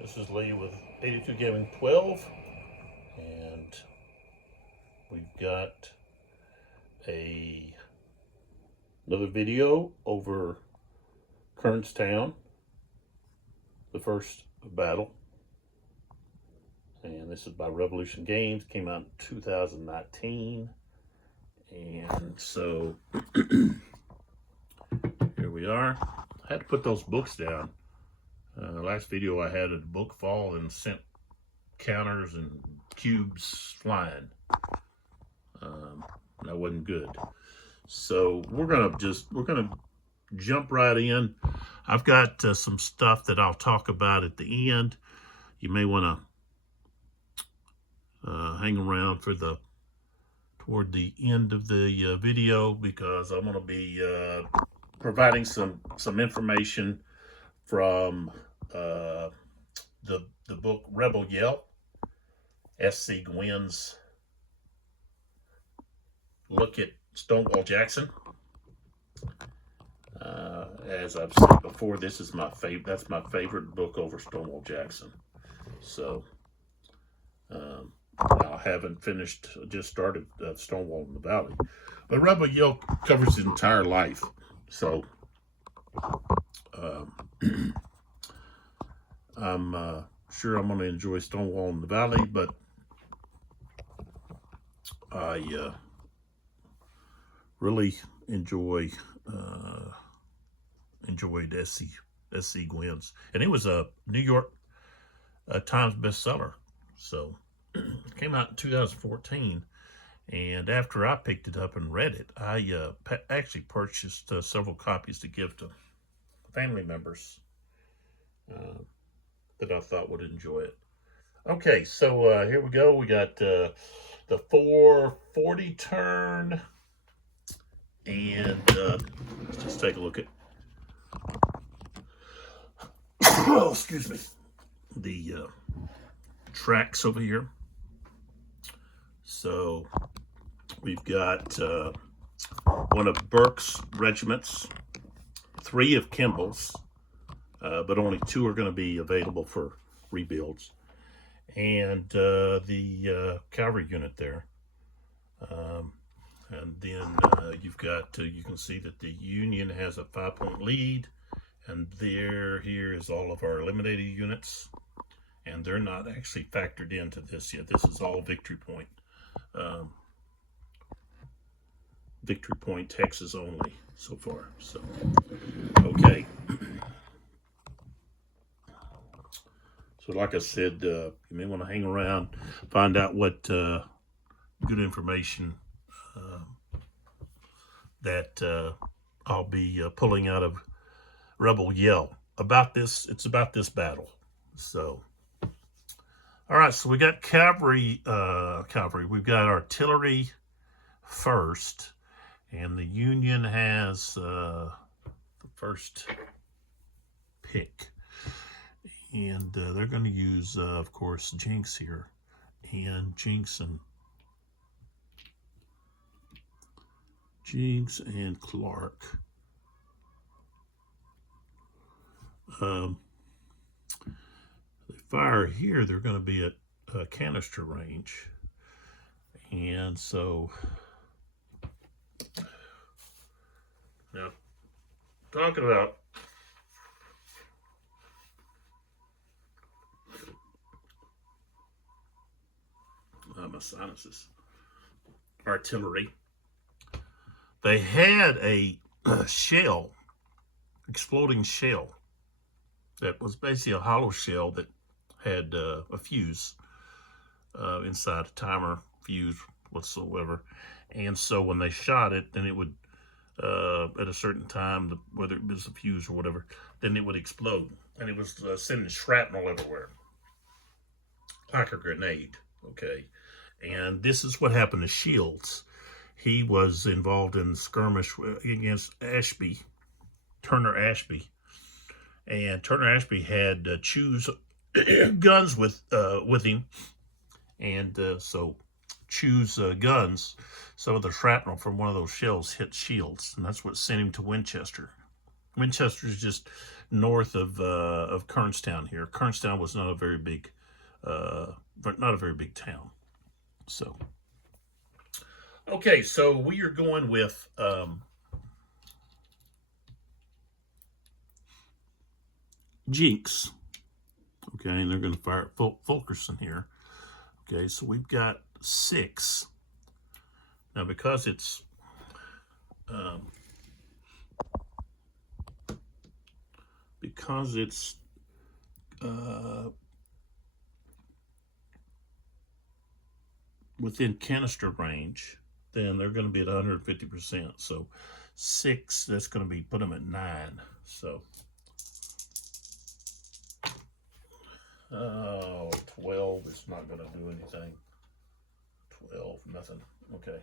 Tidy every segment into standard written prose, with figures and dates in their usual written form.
This is Lee with 82 Gaming 12, and we've got another video over Kernstown, the first battle. And this is by Revolution Games, came out in 2019. And so here we are. I had to put those books down. Last video I had a book fall and sent counters and cubes flying. That wasn't good. So we're gonna jump right in. I've got some stuff that I'll talk about at the end. You may want to hang around for toward the end of the video, because I'm going to be providing some information from the book Rebel Yell, S.C. Gwynn's look at Stonewall Jackson. As I've said before, this is my favorite. That's my favorite book over Stonewall Jackson. So I haven't finished. Just started Stonewall in the Valley, but Rebel Yell covers his entire life. So I'm sure I'm going to enjoy Stonewall in the Valley, but I really enjoyed S.C. Gwynn's, and it was a New York Times bestseller. So it came out in 2014, and after I picked it up and read it, I actually purchased several copies to give to family members that I thought would enjoy it. Okay, so here we go. We got the 440 turn, and let's just take a look at oh, excuse me, the tracks over here. So we've got one of Burke's regiments, 3 of Kimball's, but only 2 are going to be available for rebuilds, and the cavalry unit there. And then you've got, you can see that the Union has a 5-point lead, and here is all of our eliminated units, and they're not actually factored into this yet. This is all victory point. Victory point Texas only so far. So, okay. So like I said, you may want to hang around, find out what good information that I'll be pulling out of Rebel Yell about this. It's about this battle. So, all right. So we got cavalry. We've got artillery first, and the Union has the first pick, and they're going to use, of course, Jinx here, and Jinx and Clark. They fire here, they're going to be at canister range. And so, now, talking about my sinuses, artillery. They had a shell, exploding shell, that was basically a hollow shell that had a fuse inside, a timer fuse whatsoever. And so when they shot it, then it would, at a certain time, whether it was a fuse or whatever, then it would explode. And it was sending shrapnel everywhere, like a grenade, okay? And this is what happened to Shields. He was involved in skirmish against Turner Ashby. And Turner Ashby had Chew's guns with him. And so Chew's some of the shrapnel from one of those shells hit Shields. And that's what sent him to Winchester. Winchester is just north of Kernstown here. Kernstown was not a very big, not a very big town. So, okay, so we are going with Jinx. Okay, and they're going to fire at Fulkerson here. Okay, so we've got 6. Now, because it's within canister range, then they're going to be at 150%. So 6, that's going to be, put them at 9. So 12 is not going to do anything. 12, nothing. Okay.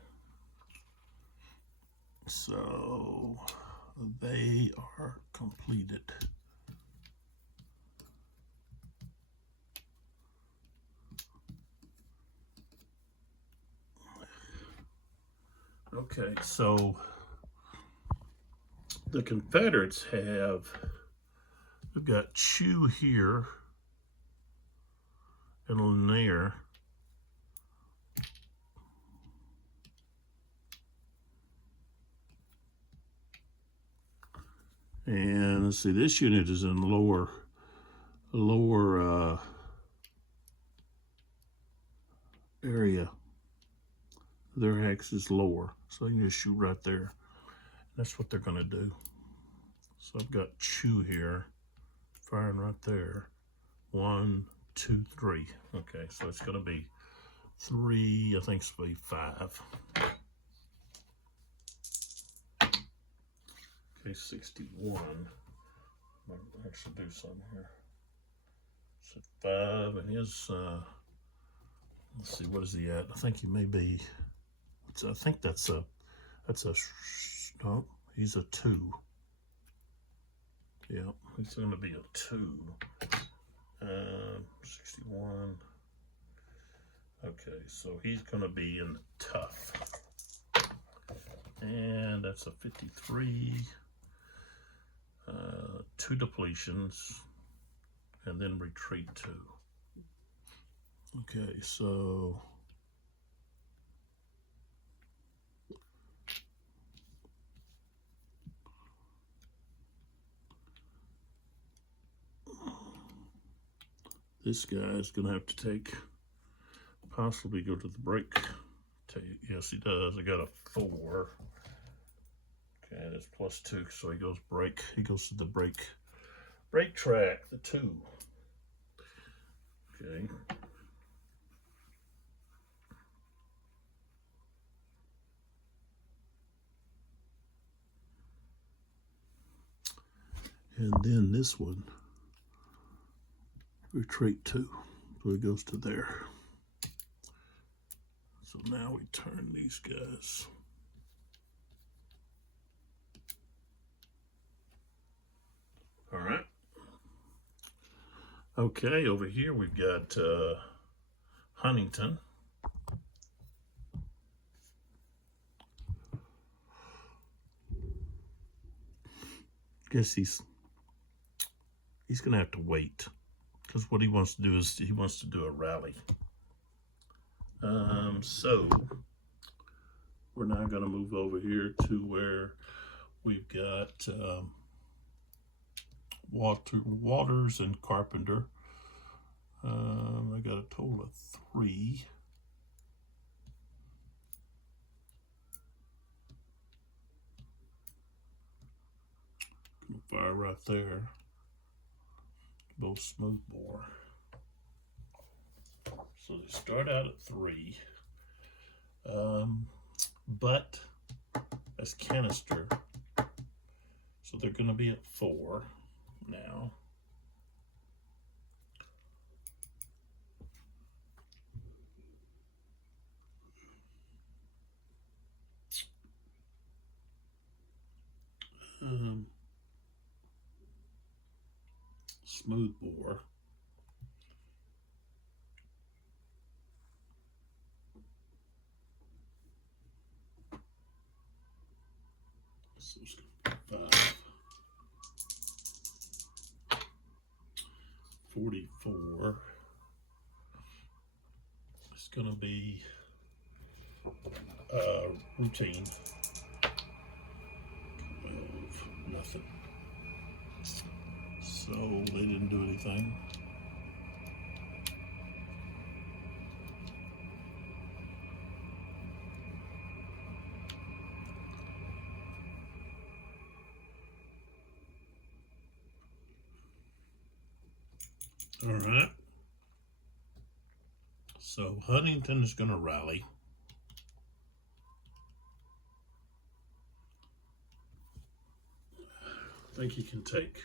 So they are completed. Okay, so the Confederates we've got Chew here and Lanier. And let's see, this unit is in lower area. Their hex is lower, so you can just shoot right there. That's what they're going to do. So I've got Chew here, firing right there. 1, 2, 3. Okay, so it's going to be 3. I think it's going to be 5. Okay, 61. Might actually do something here. So 5, and his let's see, what is he at? I think he may be. I think that's a. No, he's a 2. Yeah, he's going to be a 2. 61. Okay, so he's going to be in the tough. And that's a 53. 2 depletions. And then retreat 2. Okay, so this guy is going to have to possibly go to the break. Yes, he does. I got a 4. Okay, that's +2, so he goes break. He goes to the break track, the 2. Okay. And then this one, retreat 2. So he goes to there. So now we turn these guys. All right. Okay, over here we've got Huntington. Guess he's going to have to wait, because what he wants to do is he wants to do a rally. So we're now going to move over here to where we've got Waters and Carpenter. I got a total of 3. Gonna fire right there. Both smoothbore. So they start out at 3. But as canister, so they're going to be at 4 now. Smoothbore. So it's going to be 5. 44. It's going to be routine. 12, nothing. So they didn't do anything. All right. So Huntington is going to rally. I think he can take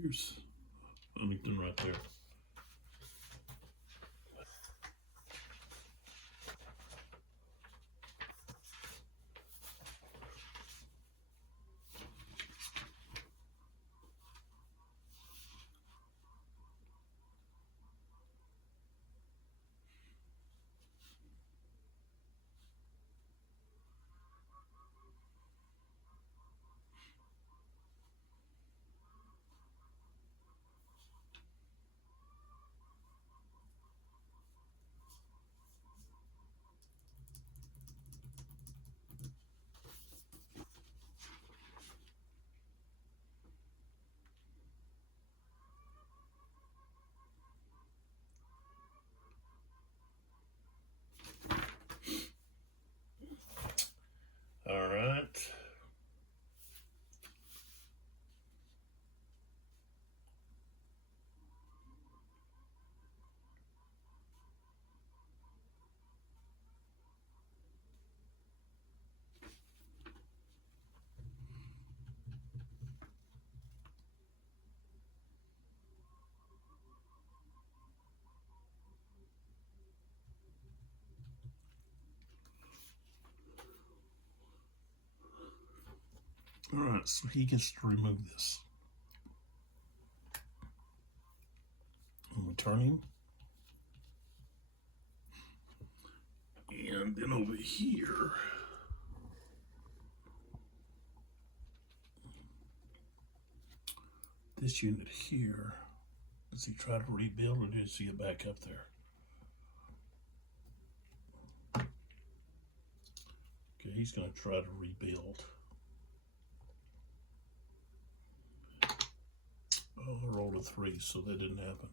here's Huntington right there. All right. All right, so he gets to remove this. I'm going to turn him. And then over here, this unit here, does he try to rebuild or does he get back up there? Okay, he's going to try to rebuild. Oh, I rolled a 3, so that didn't happen.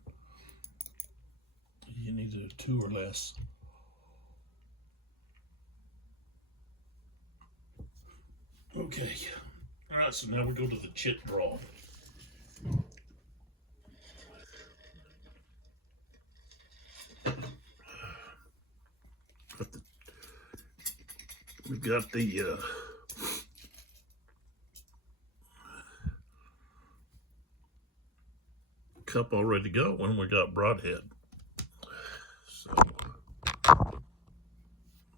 You needed a 2 or less. Okay. All right, so now we go to the chit draw. We've got the cup all ready to go, and we got broadhead. So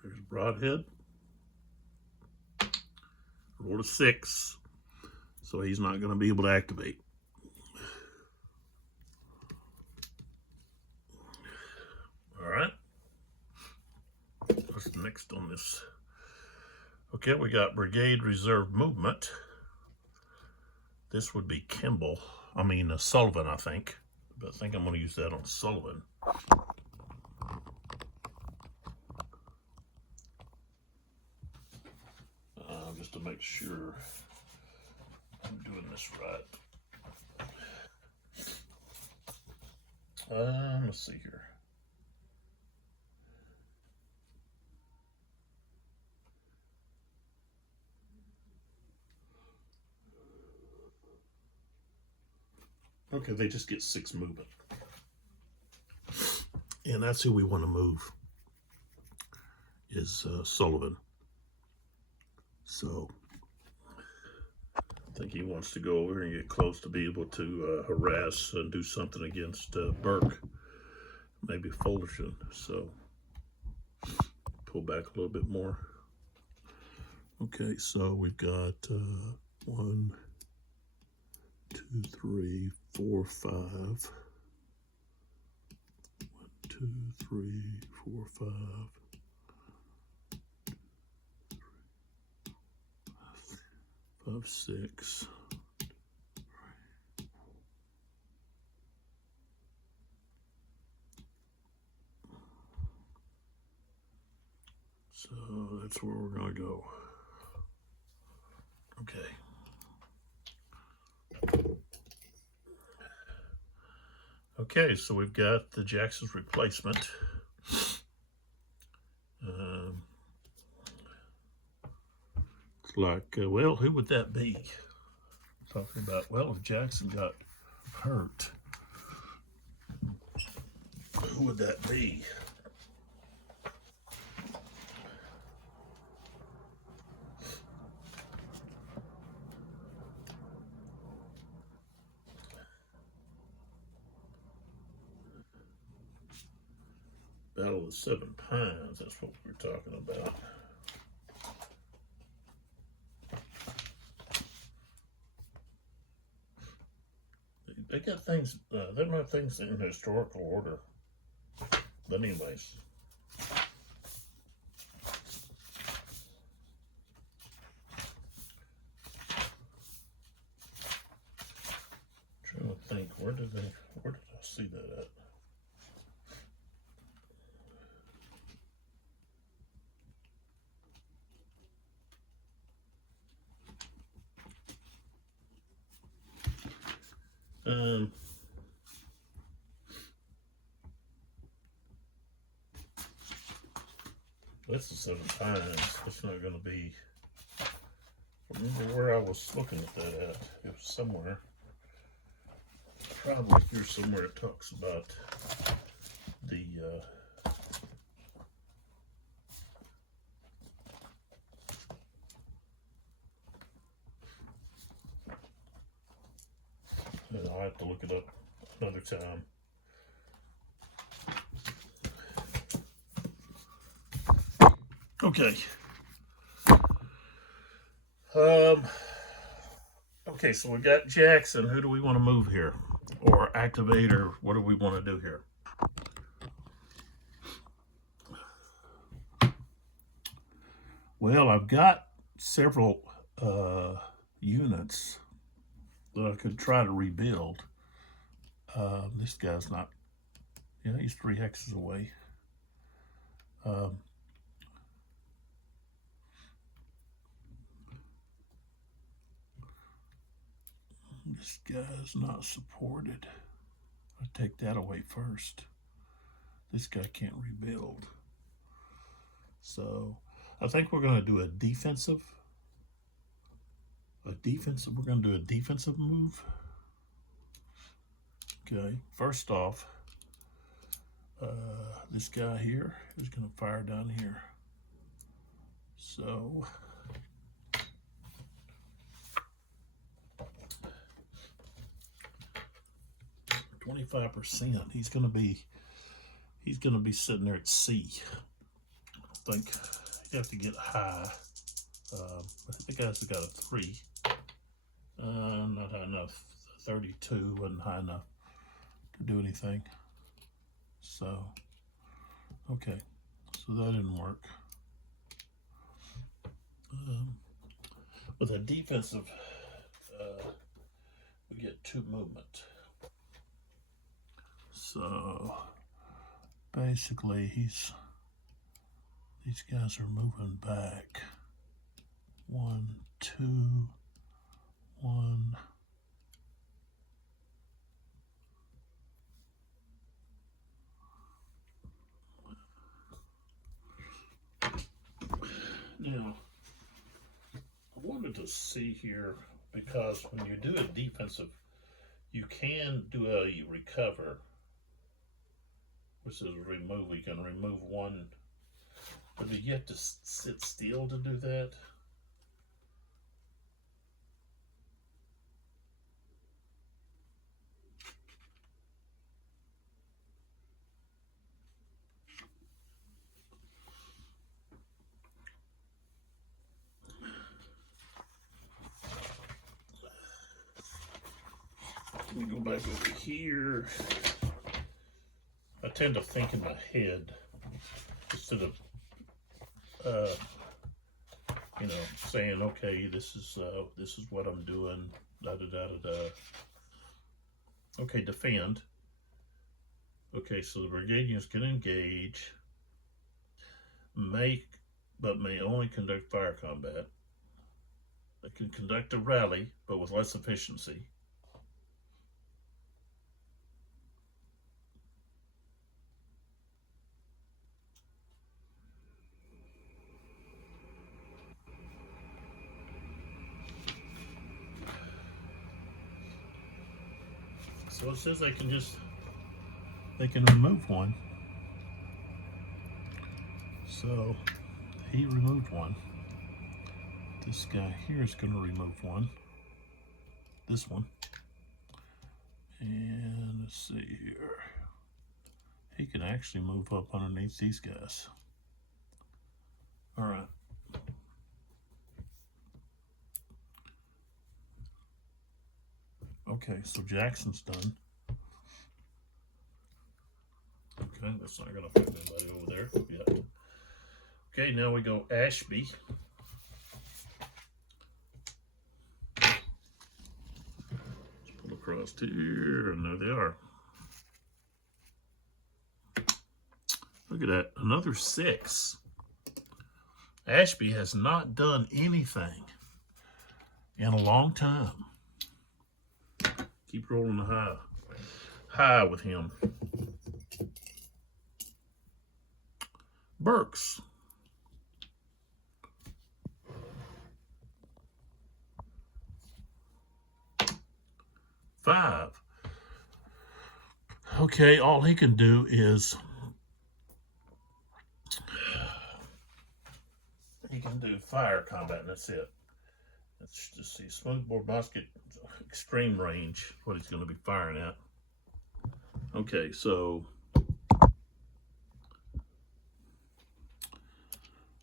there's broadhead. Roll a 6, so he's not going to be able to activate. All right. What's next on this? Okay, we got Brigade Reserve Movement. This would be Sullivan, I think. But I think I'm going to use that on Sullivan. Just to make sure I'm doing this right. Let's see here. Okay, they just get 6 movement. And that's who we want to move, is Sullivan. So I think he wants to go over and get close to be able to harass and do something against Burke, maybe Fullerton. So pull back a little bit more. Okay, so we've got 1, 2, 3, 4, 5. 1, 2, 3, 4, 5. 5, 6. So that's where we're going to go. Okay. Okay, so we've got the Jackson's replacement. It's like, well, who would that be? Talking about, well, if Jackson got hurt, who would that be? Battle of the Seven Pines, that's what we're talking about. They got things, they don't have things in historical order. But anyways. Trying to think, where did I see that at? That's the Seven Pines. It's not going to be. I remember where I was looking at that at. It was somewhere. Probably here somewhere it talks about the. And I'll have to look it up another time. Okay. Okay, so we got Jackson. Who do we want to move here? Or activate, or what do we want to do here? Well, I've got several units that I could try to rebuild. This guy's not, yeah, he's 3 hexes away. This guy's not supported. I take that away first. This guy can't rebuild. So I think we're going to do a defensive. We're going to do a defensive move. Okay, first off, this guy here is going to fire down here. So 25%. He's going to be sitting there at C. I think you have to get high. I think the guy's got a 3. Not high enough. 32 wasn't high enough to do anything. So, okay. So that didn't work. With a defensive, we get 2 movement. So basically these guys are moving back. 1, 2, 1. Now, I wanted to see here, because when you do a defensive, you can do a recover, which is remove. We can remove 1, but do you have to sit still to do that? Let me go back over here. I tend to think in my head instead of you know, saying, okay, this is what I'm doing, da da da da da. Okay, defend. Okay, so the brigadiers can engage, but may only conduct fire combat. They can conduct a rally, but with less efficiency. So it says they can remove one. So he removed one. This guy here is going to remove one. This one. And let's see here. He can actually move up underneath these guys. All right. Okay, so Jackson's done. Okay, that's not going to affect anybody over there yet. Okay, now we go Ashby. Let's pull across here, and there they are. Look at that, another 6. Ashby has not done anything in a long time. Keep rolling the high with him. Burks. Five. Okay, all he can do is he can do fire combat, and that's it. Let's just see. Smoothbore musket, extreme range, what he's going to be firing at. Okay, so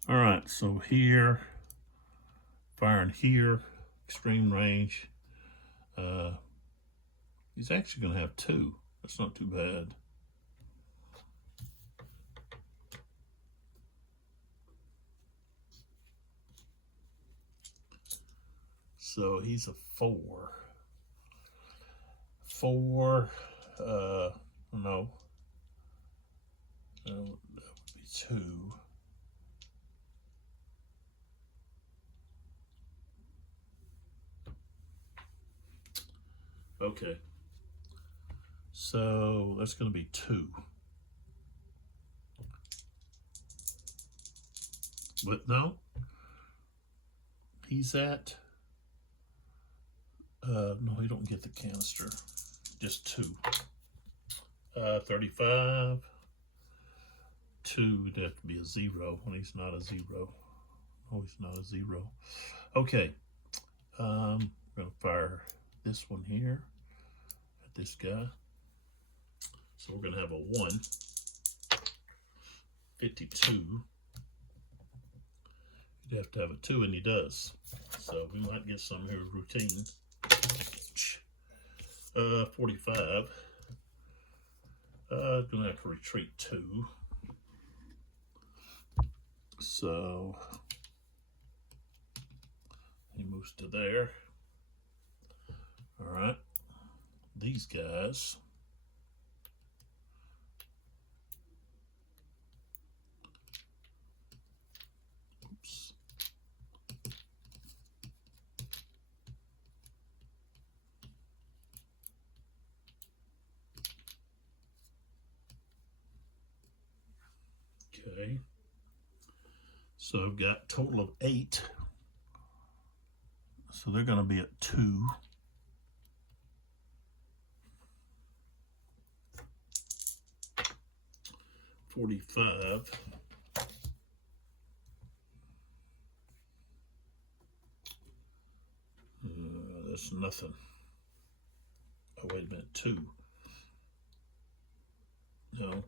all right, so here, firing here, extreme range. He's actually going to have 2. That's not too bad. So he's a 4. 4, no. That would be 2. Okay. So that's going to be 2. But no, he's at, no, you don't get the canister, just 2. 35. 2 would have to be a 0 when he's not a 0. Oh, he's not a 0. Okay, we're going to fire this one here at this guy. So we're going to have a 1. 52. You'd have to have a 2, and he does. So we might get some here routine. 45. Gonna have to retreat 2. So he moves to there. All right. These guys. Oops. Okay. So I've got a total of 8. So they're going to be at 2. $45. That's nothing. Oh, wait a minute, 2. No.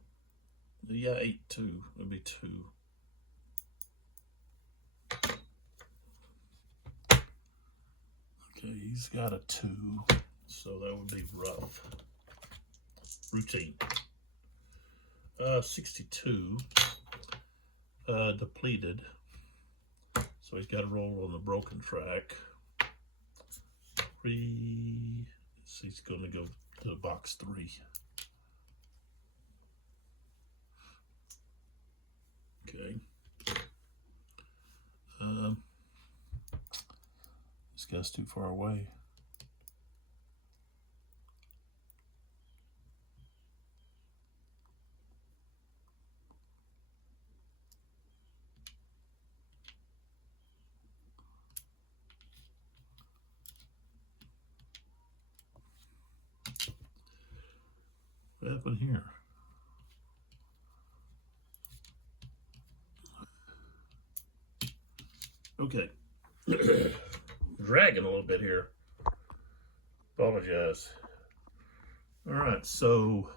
Yeah, 8, 2. It'll be 2. Okay, he's got a 2, so that would be rough. Routine. 62. Depleted. So he's got to roll on the broken track. 3. So he's going to go to box 3. Okay. This guy's too far away. What happened here? Okay. Dragging a little bit here. Apologize. All right, so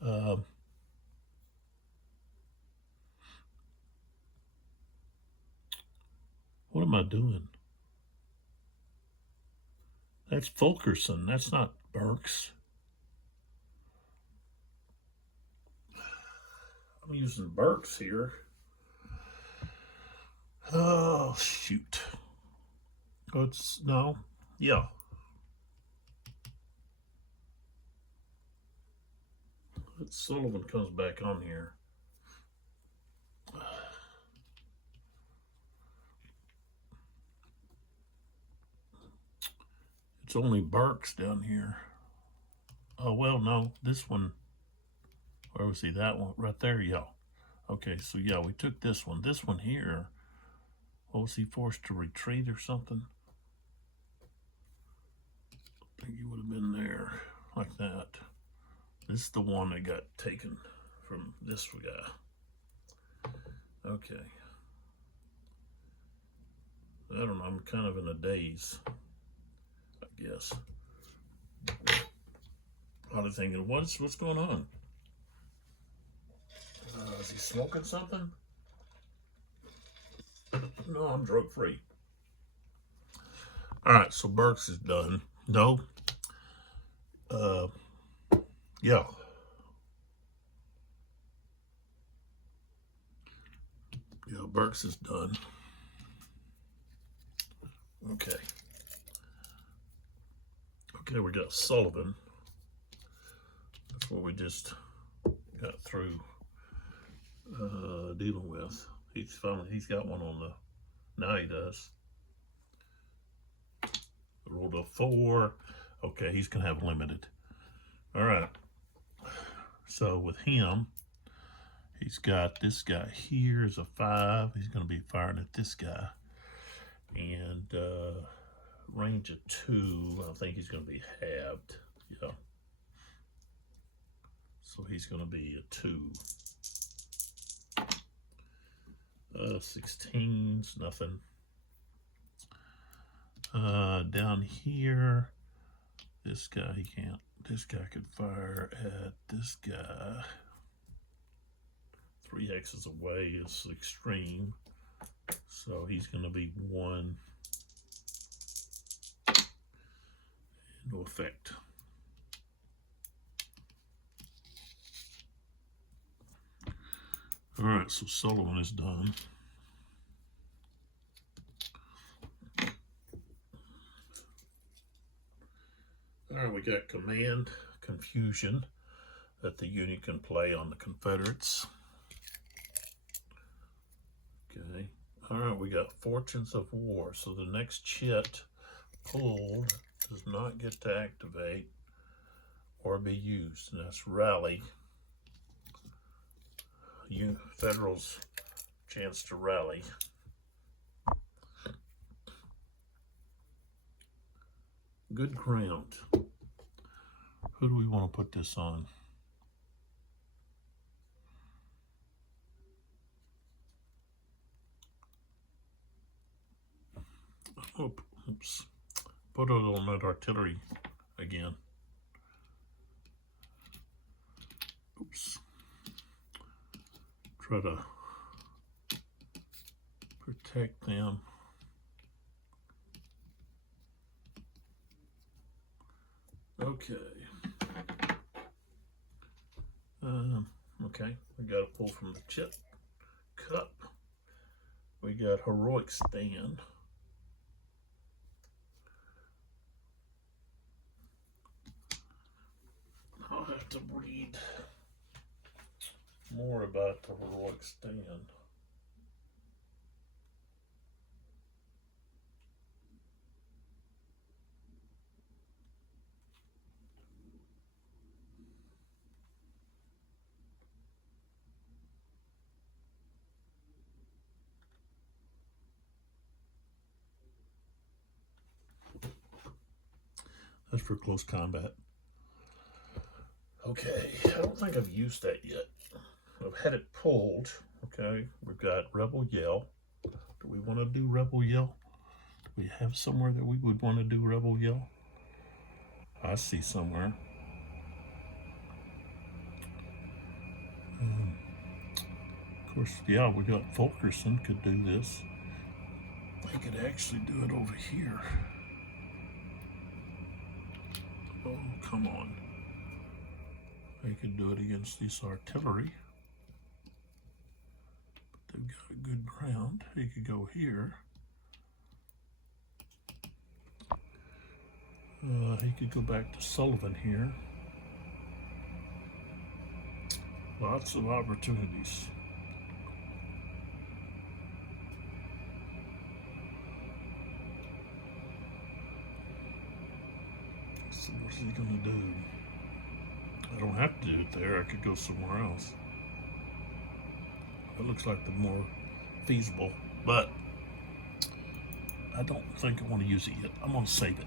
what am I doing? That's Fulkerson. That's not Burks. I'm using Burks here. Oh, shoot. It's, no, yeah. Sullivan comes back on here. It's only Burks down here. Oh, well, no, this one. Where was he? That one right there, yeah. Okay, so yeah, we took this one. This one here, what was he forced to retreat or something? I think he would have been there like that. This is the one that got taken from this guy. Okay. I don't know, I'm kind of in a daze, I guess. I was thinking, what's going on? Is he smoking something? No, I'm drug free. All right, so Burks is done. No. Yeah. Yeah, Burks is done. Okay. Okay, we got Sullivan. That's what we just got through dealing with. He's got one on the, now he does. Rolled a 4. Okay, he's gonna have limited. All right. So with him, he's got this guy here is a 5. He's gonna be firing at this guy. And range of 2, I think he's gonna be halved. Yeah. So he's gonna be a 2. 16's nothing. Down here, this guy, he can't. This guy could fire at this guy. 3 hexes away is extreme. So he's going to be 1. No effect. All right, so Sullivan is done. All right, we got command confusion that the Union can play on the Confederates. Okay. All right, we got fortunes of war. So the next chit pulled does not get to activate or be used, and that's rally. Federals chance to rally. Good ground. Who do we want to put this on? Oops. Put it on that artillery again. Oops. Try to protect them. Okay. Okay, we got to pull from the chip cup. We got heroic stand. I'll have to read more about the heroic stand. That's for close combat. Okay, I don't think I've used that yet. I've had it pulled. Okay, we've got Rebel Yell. Do we want to do Rebel Yell? Do we have somewhere that we would want to do Rebel Yell? I see somewhere. Of course, yeah, we got Fulkerson could do this. I could actually do it over here. Oh, come on. I could do it against this artillery. But they've got good ground. He could go here. He could go back to Sullivan here. Lots of opportunities. So what's he gonna do? I don't have to do it there. I could go somewhere else. It looks like the more feasible, but I don't think I want to use it yet. I'm gonna save it.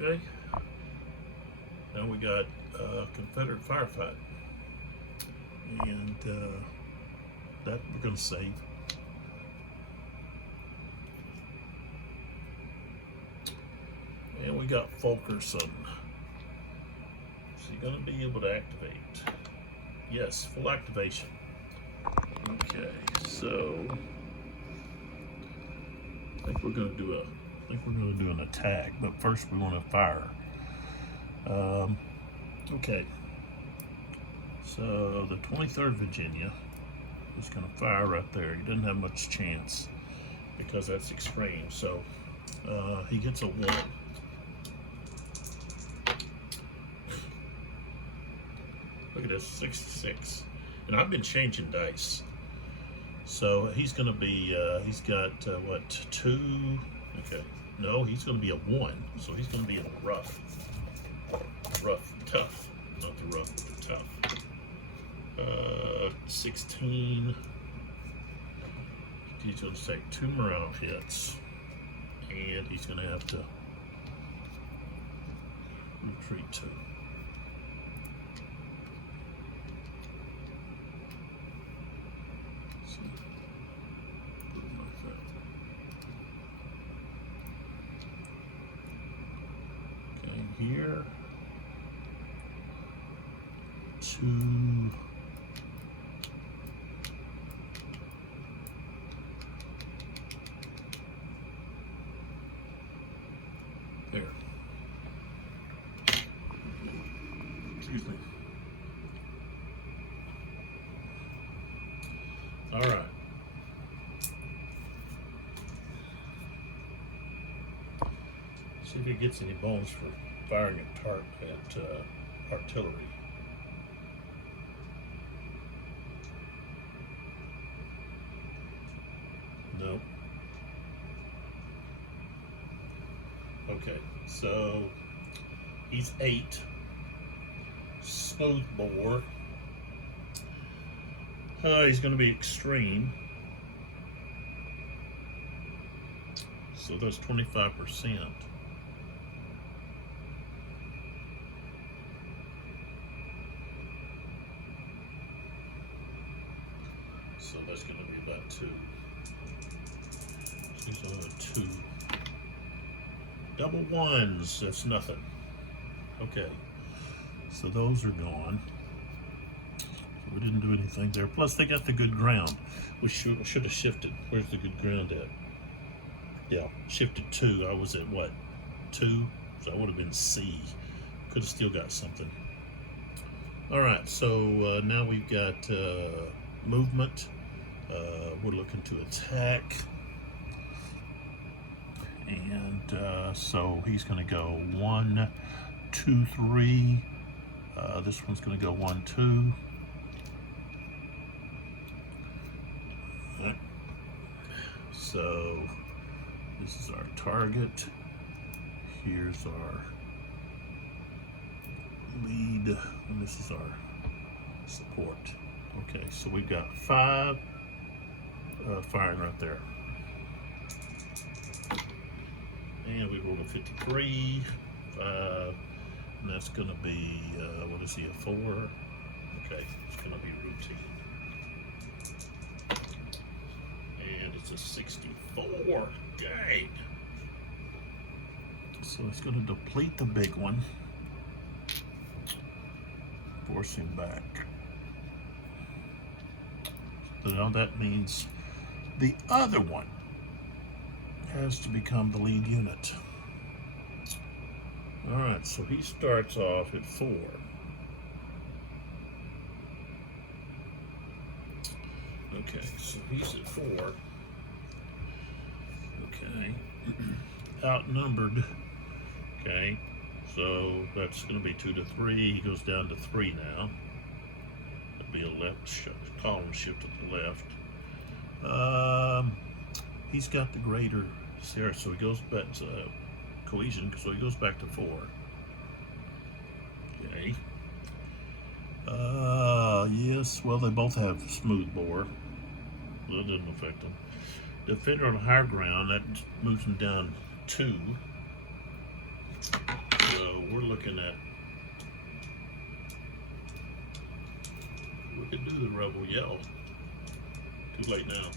Okay. Now we got Confederate firefight, and that we're going to save. And we got Fulkerson. Is he going to be able to activate? Yes, full activation. Okay, so I think we're going to do an attack, but first we want to fire. Okay, so the 23rd Virginia is going to fire right there. He doesn't have much chance because that's extreme. So he gets a 1. Look at this, 66. And I've been changing dice. So he's going to be, he's got what, 2? Okay, no, he's going to be a 1. So he's going to be in a rough, tough, not the rough, but the tough. 16. He's going to take 2 morale hits, and he's going to have to retreat 2. Here, 2, there. Excuse me. All right. See if he gets any bones for firing at artillery. No. Okay, so he's 8. Smooth bore. He's going to be extreme. So that's 25%. So that's going to be about 2. He's on a 2. Double 1s, that's nothing. Okay, so those are gone. So we didn't do anything there. Plus they got the good ground. We should have shifted. Where's the good ground at? Yeah, shifted 2. I was at what? 2? So I would have been C. Could have still got something. Alright, so now we've got movement. We're looking to attack. And so he's going to go 1, 2, 3. This one's going to go 1, 2. Right. So this is our target. Here's our lead, and this is our support. Okay, so we've got 5 firing right there. And we roll a 53, 5, and that's going to be, what is he, a 4? Okay, it's going to be routine. And it's a 64, dang. So it's going to deplete the big one, force him back. So now that means the other one has to become the lead unit. Alright, so he starts off at 4. Okay, so he's at 4. Okay. Outnumbered. Okay, so that's going to be 2 to 3. He goes down to 3 now. That'd be a left column shift to the left. He's got the greater Sarah, so he goes back to cohesion, so he goes back to 4. Okay. Yes, well, they both have smooth bore. Well, that doesn't affect them. Defender on higher ground, that moves him down 2. So we're looking at, we could do the rebel yell. Too late now.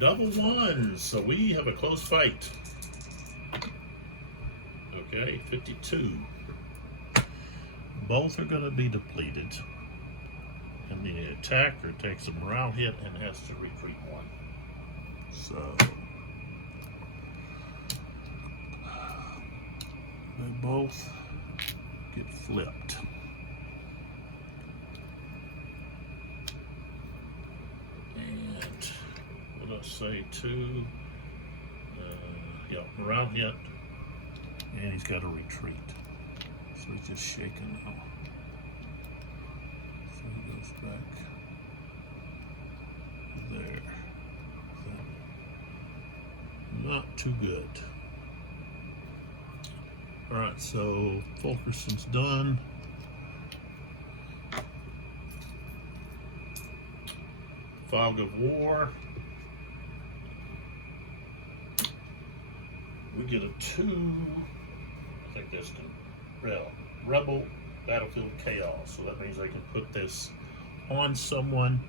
Double 1s, so we have a close fight. Okay, 52. Both are going to be depleted. And the attacker takes a morale hit and has to retreat 1. So they both get flipped. And what did I say? 2. Yeah, morale hit. And he's got to retreat. So he's just shaking now. So he goes back there. Not too good. Alright, so Fulkerson's done. Fog of War. We get a 2. I think that's Rebel Battlefield Chaos. So that means I can put this on someone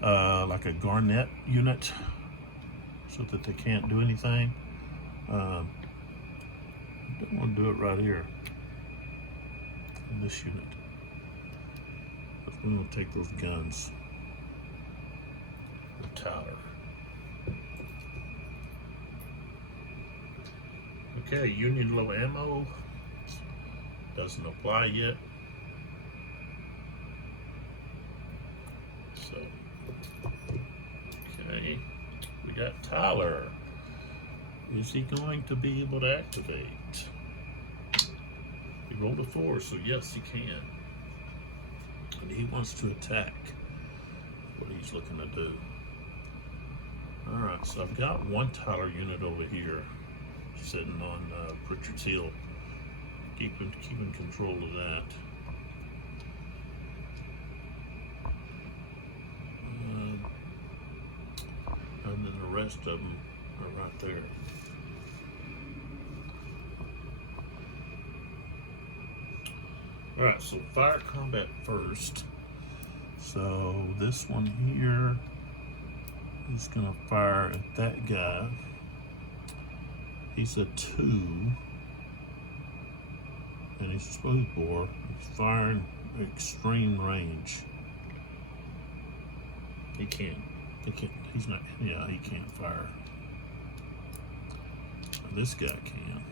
like a Garnet unit so that they can't do anything. I don't want to do it right here in this unit. But we're going to take those guns. The Tyler. Okay, Union low ammo. Doesn't apply yet. So, okay, we got Tyler. Is he going to be able to activate? He rolled a 4, so yes, he can. And he wants to attack. What he's looking to do. Alright, so I've got 1 Tyler unit over here sitting on Pritchard's Hill. Keeping control of that. And then the rest of them are right there. Alright, so fire combat first. So this one here is going to fire at that guy. He's a 2. And he's a smooth bore. He's firing extreme range. He can't. He's not. Yeah, he can't fire. This guy can.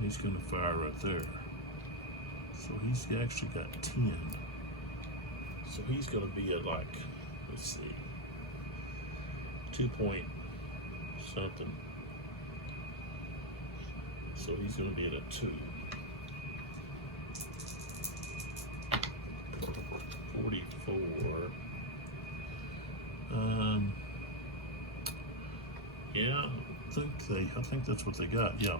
He's going to fire right there. So he's actually got 10. So he's going to be at like, let's see, 2 point something. So he's going to be at a 2. 44. Yeah, I think that's what they got. Yeah.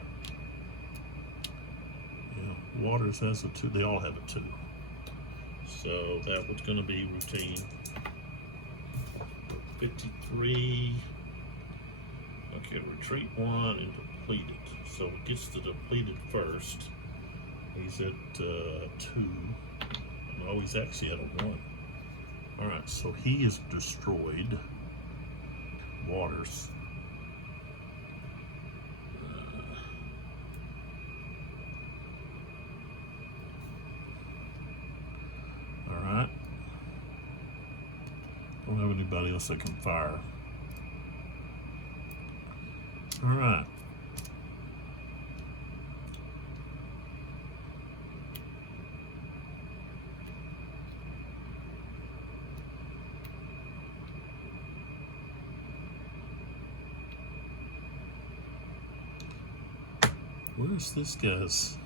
Yeah. Waters has a 2. They all have a 2. So that was going to be routine. 53. Okay, retreat 1 and deplete it. So it gets to depleted first. He's at 2. Oh, he's actually at a 1. Alright, so he is destroyed. Waters. Alright. Don't have anybody else that can fire. Alright. Where's this guy's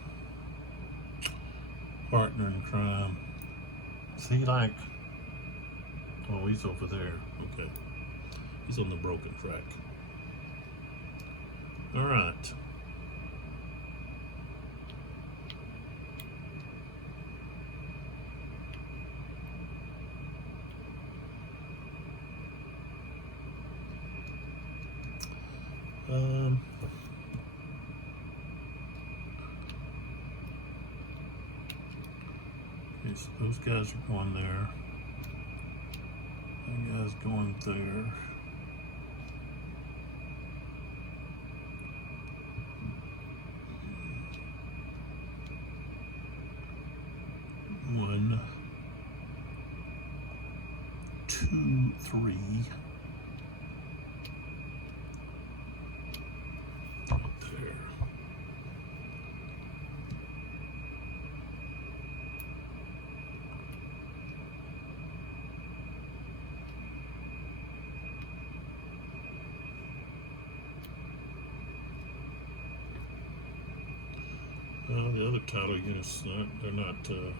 partner in crime? Is he like, oh, he's over there. Okay. He's on the broken track. All right. Okay, so those guys are going there. That guy's going there. One, 2, 3. Right there. The other title units, they're not going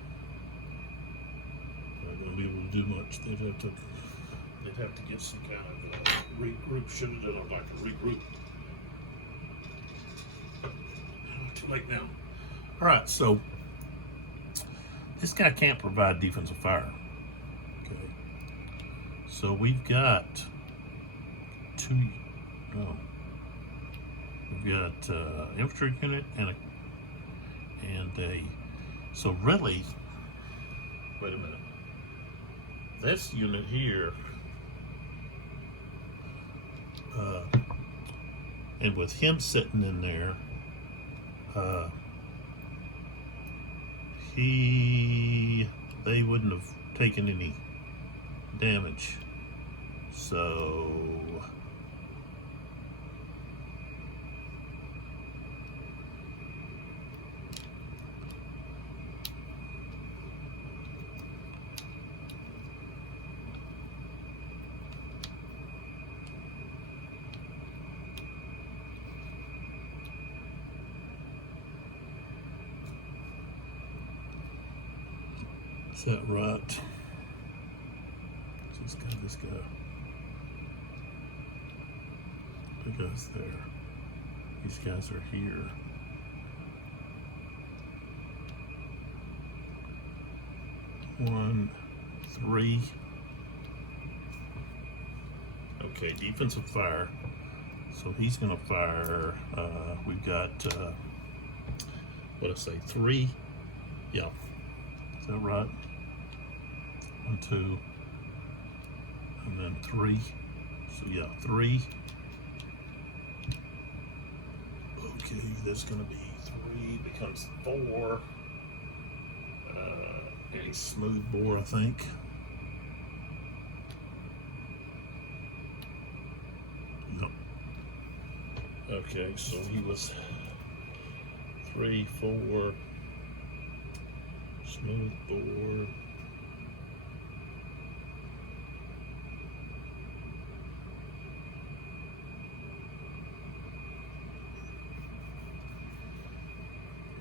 to be able to do much. They'd have to get some kind of regroup. Should have done like a regroup. Too late now. All right, so this guy can't provide defensive fire. Okay, so we've got 2. Oh, we've got infantry unit and a. So really, wait a minute. This unit here, and with him sitting in there, they wouldn't have taken any damage. So is that right? This guy. The guy's there. These guys are here. One, 3. Okay, defensive fire. So he's gonna fire. We've got what did I say? 3. Yeah. Is that right? 1, 2, and then 3. So yeah, 3. Okay, that's gonna be 3 becomes 4. A smooth bore, I think. Okay, so he was 3, 4, smooth bore.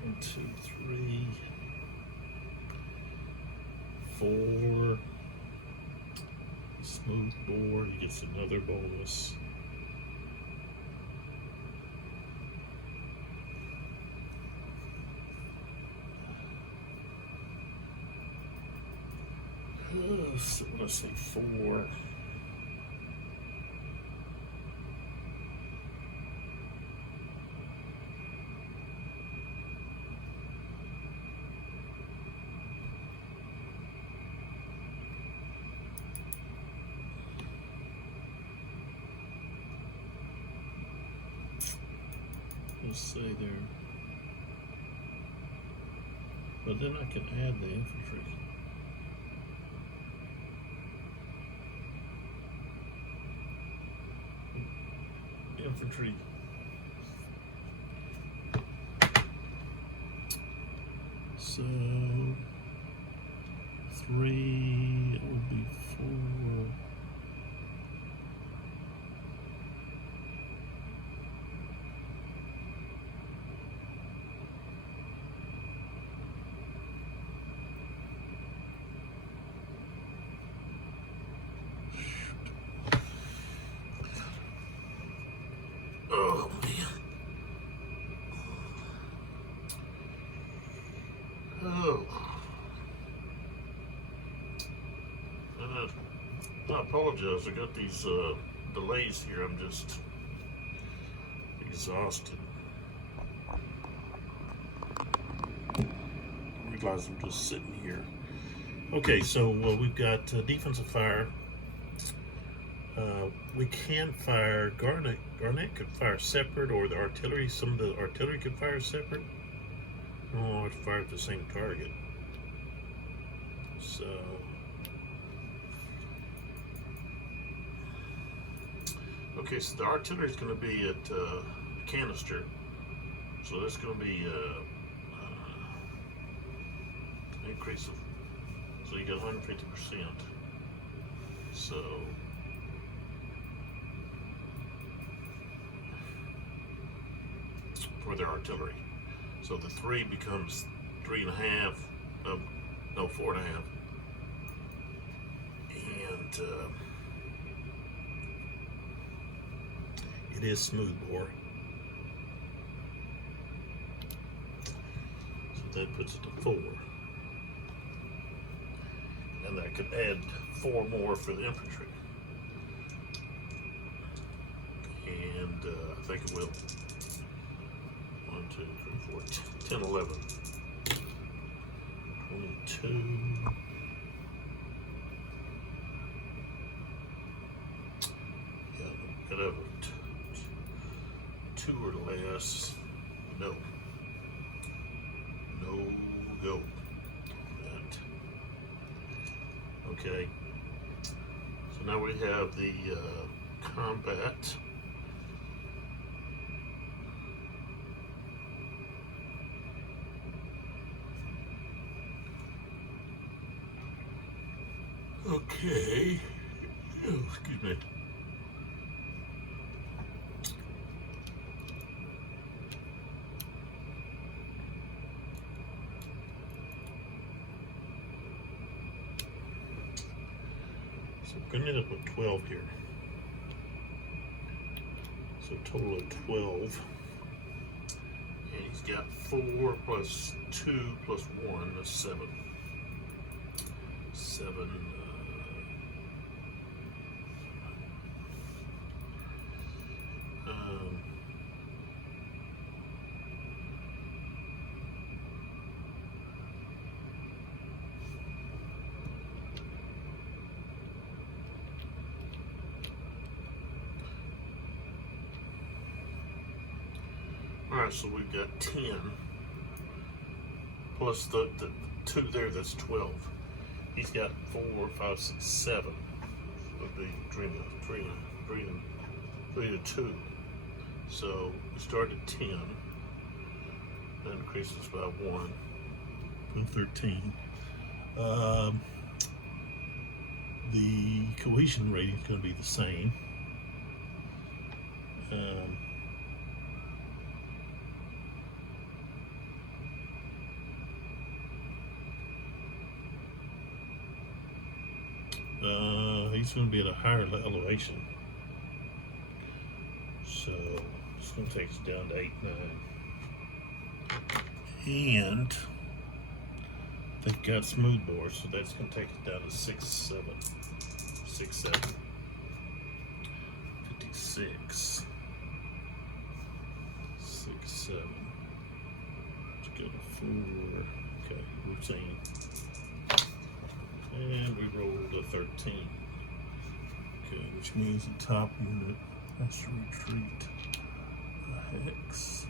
One, 2, 3, 4. Smooth bore. He gets another bonus. So let's say 4. Let's say there. But then I can add the infantry. Infantry. So 3, it would be 4. Oh man. Oh. I apologize. I got these delays here. I'm just exhausted. I realize I'm just sitting here. Okay, so we've got defensive fire. We can fire, Garnet could fire separate, or the artillery, some of the artillery could fire separate. Oh, it fire at the same target. So, okay, so the artillery is going to be at canister. So that's going to be increase of, so you got 150%. So, for their artillery. So the 3 becomes 3.5, no, 4.5. And it is smooth bore. So that puts it to 4. And I could add 4 more for the infantry. And I think it will. 1, 2, 3, 4, 10, 11, 22. Yeah, whatever. 2 or less. No. No go. That. Okay. So now we have the combat. Okay. Oh, excuse me. So we're going to end up with 12 here. So a total of 12. And he's got 4 plus 2 plus 1, that's 7. 7. Alright, so we've got 10 plus the 2 there, that's 12. He's got 4, 5, 6, 7. Would be 3 to 2. So we start at 10, that increases by 1, and 13. The cohesion rating is going to be the same. He's going to be at a higher elevation, so it's going to take us down to 8, 9. And they've got smooth bores, so that's going to take us down to 6, 7. 6, 7. 56. 6, 7. Let's go to 4. Okay, routine. And we rolled a 13. Okay, which means the top unit has to retreat a hex.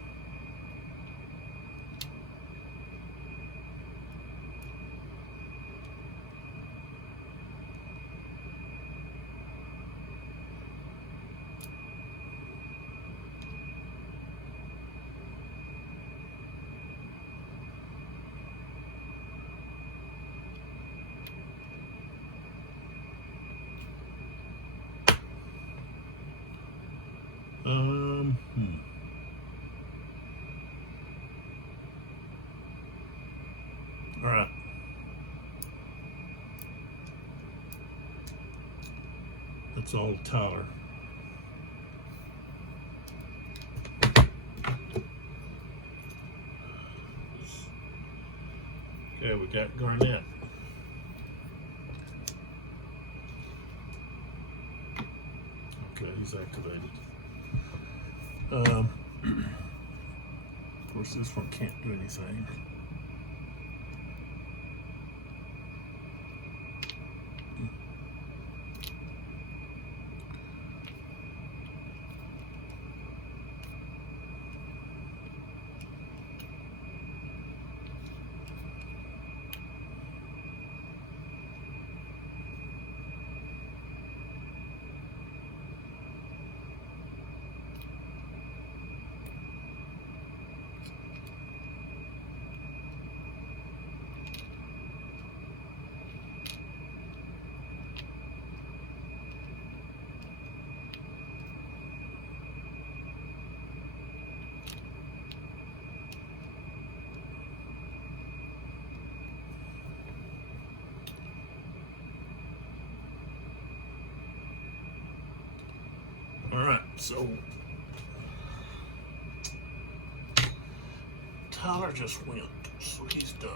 All right. That's all Tyler. Okay, we got Garnett. Okay, he's activated. Of course, this one can't do anything. All right, so Tyler just went, so he's done.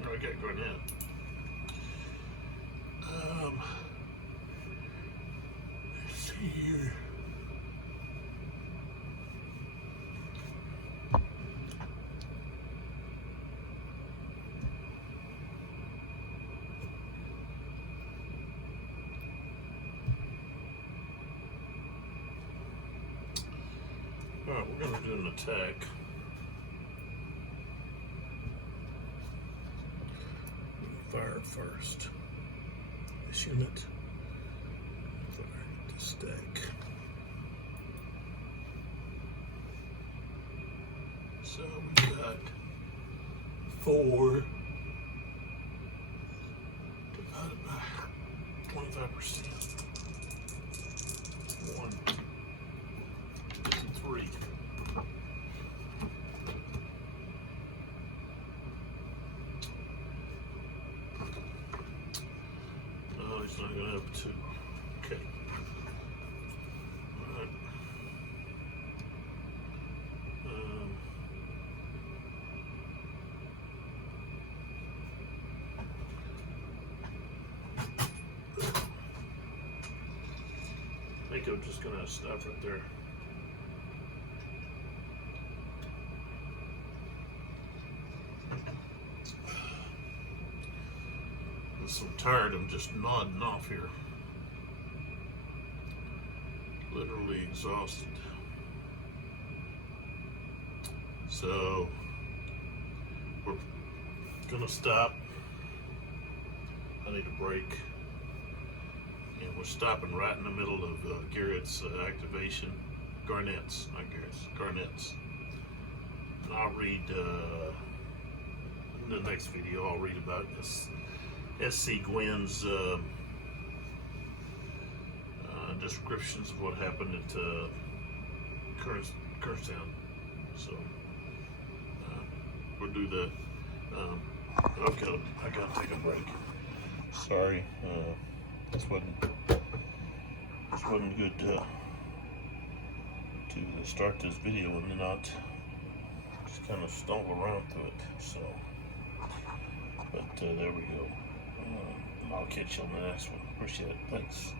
Now we got Garnett. Let's see here. Alright, we're going to do an attack. Fire first. This unit. Fire to stack. So we got 4 divided by 25%. 1, 3. No, he's not going to have 2. Okay. All right. I think I'm just going to stop right there. I'm so tired, I'm just nodding off here. Literally exhausted. So, we're gonna stop. I need a break. And We're stopping right in the middle of Garrett's activation. Garnett's, not Garrett's, Garnett's. And I'll read, in the next video, I'll read about S.C. Gwynn's descriptions of what happened at Kernstown. So, we'll do that. I gotta take a break. Sorry, this wasn't good to start this video and not just kind of stumble around through it. So, but there we go. I'll catch you on the next one. Appreciate it. Thanks.